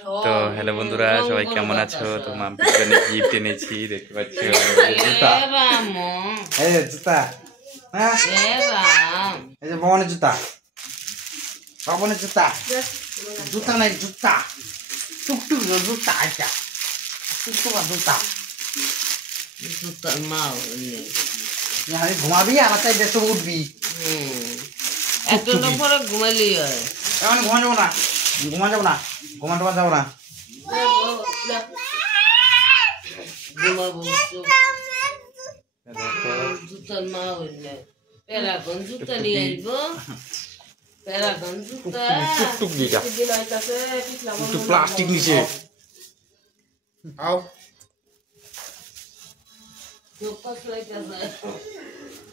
তো হ্যালো বন্ধুরা, সবাই কেমন আছো? তো মাম্পির জন্য গিফট এনেছি, দেখতে পাচ্ছ জুতা। এই যে জুতা, হ্যাঁ এই যে ভবনের জুতা, ভবনের জুতা, জুতা নাই জুতা, টুকটুক জুতা, আচ্ছা টুকটুক জুতা। জুতার মা আমি ঘুমাবি আর তাই বেশ উঠবি। একজনের পরে ঘুমাইলি হয়। এখন ঘুমা যাবো না, ঘুমা যাবো না, ঘুমা টুমা যাবো না। ঘুমাবো জুতার মা হইলে প্যারাগন জুতা নিয়ে আইব। প্যারাগন জুতা টুকটুক দিটা একটু প্লাস্টিক নিচে আও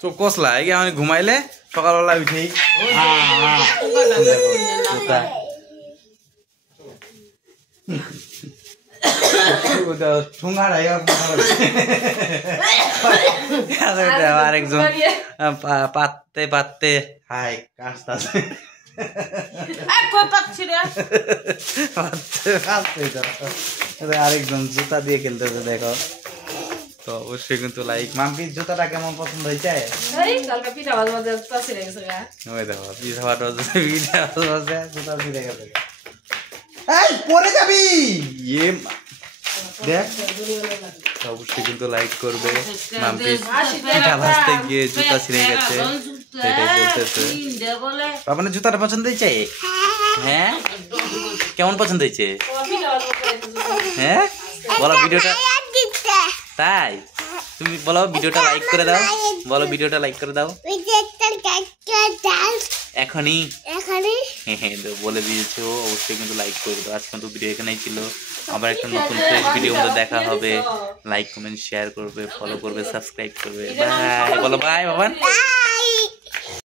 চোখ কসলা এই আমি ঘুমাইলে সকালবেলা উঠেই আরেকজন পাততে পাততে হাই কাজটাছে আরেকজন জুতা দিয়ে খেলতেছে দেখো। তো অবশ্যই কিন্তু লাইক। মাম্পির জুতাটা কেমন পছন্দ হয়েছে? ওই দেখো পিঠা বাটা জুতা ছিঁড়ে গেছে। এই পরে যাবি ইয়ে দেখ। অবশ্যই কিন্তু লাইক করবে। মাম্পি পিঠা ভাজতে গিয়ে জুতা ছিঁড়ে গেছে সেটাই বলতেছে। আপনার জুতাটা পছন্দ হয়েছে? হ্যাঁ কেমন পছন্দ হয়েছে? হ্যাঁ বলো ভিডিওটা, তাই তুমি বলো ভিডিওটা লাইক করে দাও, বলো ভিডিওটা লাইক করে দাও এখনই। হ্যাঁ বলে দিয়েছো, অবশ্যই কিন্তু লাইক করে দাও। আজকে কিন্তু ভিডিও এখানেই ছিল, আবার একটা নতুন ফ্রেশ ভিডিও মধ্যে দেখা হবে। লাইক কমেন্ট শেয়ার করবে, ফলো করবে, সাবস্ক্রাইব করবে। বাই বলো, বাই বাবা।